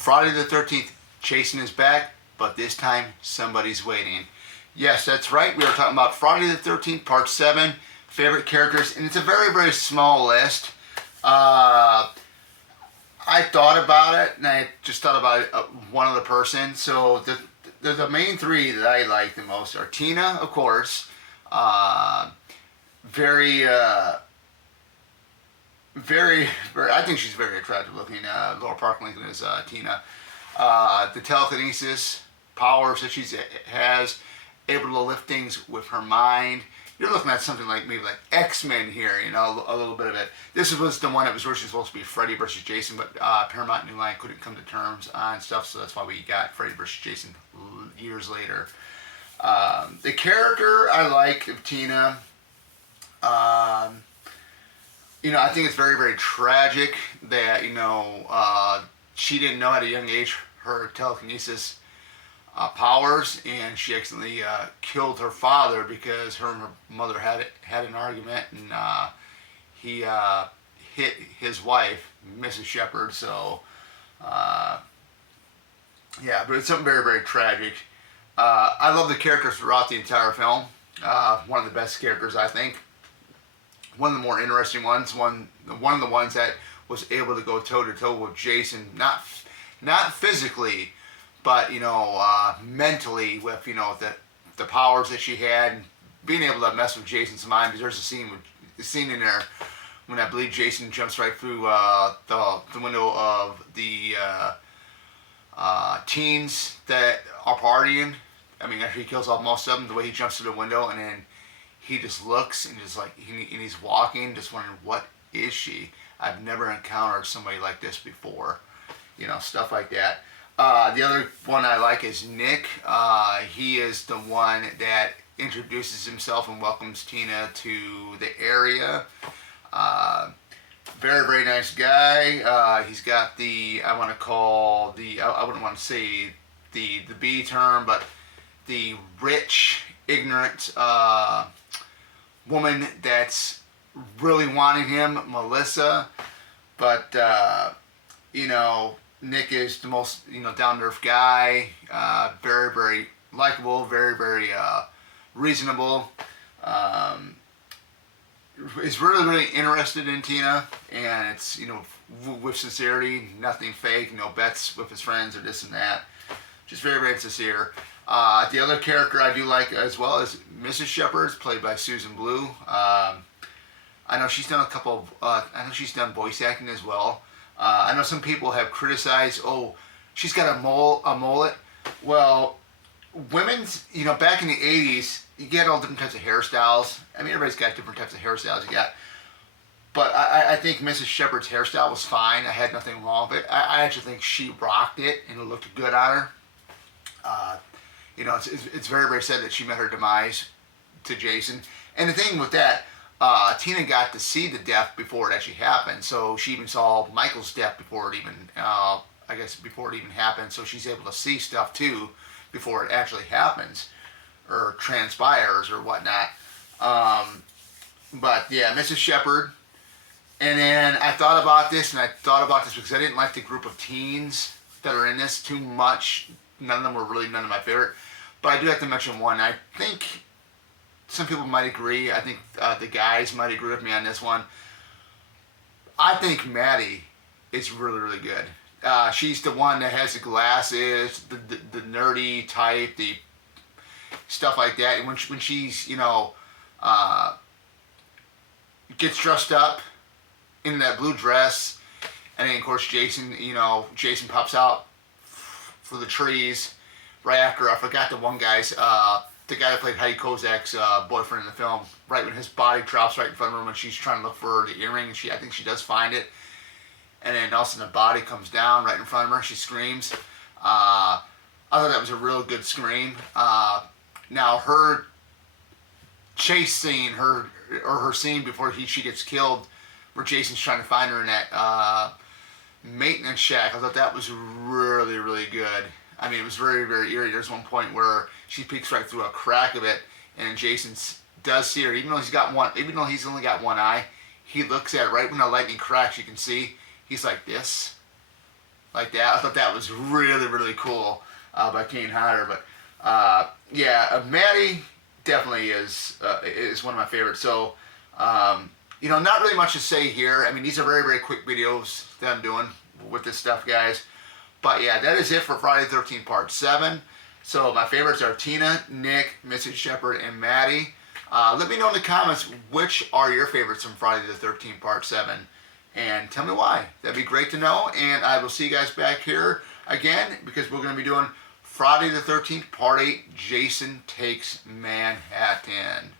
Friday the 13th, Jason is back, but this time somebody's waiting. Yes, that's right. We are talking about Friday the 13th, Part 7, favorite characters, and it's a very, very small list. I thought about it, and I just thought about one other person. So the main three that I like the most are Tina, of course. Very, very. I think she's very attractive looking. Laura Park Lincoln is Tina. The telekinesis powers that she has, able to lift things with her mind. You're looking at something like maybe like X-Men here, you know, a little bit of it. This was the one that was originally supposed to be Freddy versus Jason, but Paramount New Line couldn't come to terms on stuff, so that's why we got Freddy versus Jason years later. The character I like of Tina, you know, I think it's very, very tragic that, you know, she didn't know at a young age her telekinesis powers, and she accidentally killed her father because her and her mother had an argument, and he hit his wife, Mrs. Shepard. So yeah, but it's something very, very tragic. I love the characters throughout the entire film. One of the best characters, I think. One of the more interesting ones. One of the ones that was able to go toe to toe with Jason, not physically, but you know, mentally, with, you know, the powers that she had, and being able to mess with Jason's mind. Because there's a scene in there when I believe Jason jumps right through the window of the teens that are partying. I mean, after he kills off most of them, the way he jumps through the window, and then he just looks and just like, and he's walking, just wondering, what is she? I've never encountered somebody like this before. You know, stuff like that. The other one I like is Nick. He is the one that introduces himself and welcomes Tina to the area. Very, very nice guy. He's got the, I want to call the, I wouldn't want to say the B term, but the rich, ignorant woman that's really wanting him, Melissa. But, you know, Nick is the most, you know, down-to-earth guy, very, very likable, very, very reasonable. Is really, really interested in Tina, and it's, you know, with sincerity, nothing fake, no bets with his friends or this and that. Just very, very sincere. The other character I do like as well is Mrs. Shepard, played by Susan Blue. I know she's done a couple of, I know she's done voice acting as well. I know some people have criticized, oh, she's got a mullet. Well, women's, you know, back in the 80s, you get all different types of hairstyles. I mean, everybody's got different types of hairstyles you got. But I think Mrs. Shepard's hairstyle was fine. I had nothing wrong with it. I actually think she rocked it, and it looked good on her. You know, it's very, very sad that she met her demise to Jason. And the thing with that, Tina got to see the death before it actually happened. So she even saw Michael's death before it even, I guess, before it even happened. So she's able to see stuff too before it actually happens or transpires or whatnot. But yeah, Mrs. Shepard. And then I thought about this, because I didn't like the group of teens that are in this too much. None of them were really none of my favorite. But I do have to mention one. I think some people might agree. I think the guys might agree with me on this one. I think Maddie is really, really good. She's the one that has the glasses, the nerdy type, the stuff like that. And when she's, you know, gets dressed up in that blue dress, and then of course Jason pops out for the trees right after. I forgot the one guy's, the guy that played Heidi Kozak's boyfriend in the film, right when his body drops right in front of her when she's trying to look for the earring, and I think she does find it, and then all of a sudden the body comes down right in front of her. She screams. I thought that was a real good scream. Now her chase scene, her scene before she gets killed, where Jason's trying to find her in that maintenance shack, I thought that was really, really good. I mean, it was very, very eerie. There's one point where she peeks right through a crack of it, and Jason does see her, even though he's only got one eye. He looks at it right when the lightning cracks. You can see he's like this, like that. I thought that was really, really cool by Kane Hodder. But Maddie definitely is one of my favorites. So, not really much to say here. I mean, these are very, very quick videos that I'm doing with this stuff, guys. But yeah, that is it for Friday the 13th Part 7. So my favorites are Tina, Nick, Mrs. Shepard, and Maddie. Let me know in the comments which are your favorites from Friday the 13th Part 7. And tell me why. That'd be great to know. And I will see you guys back here again because we're going to be doing Friday the 13th Part 8, Jason Takes Manhattan.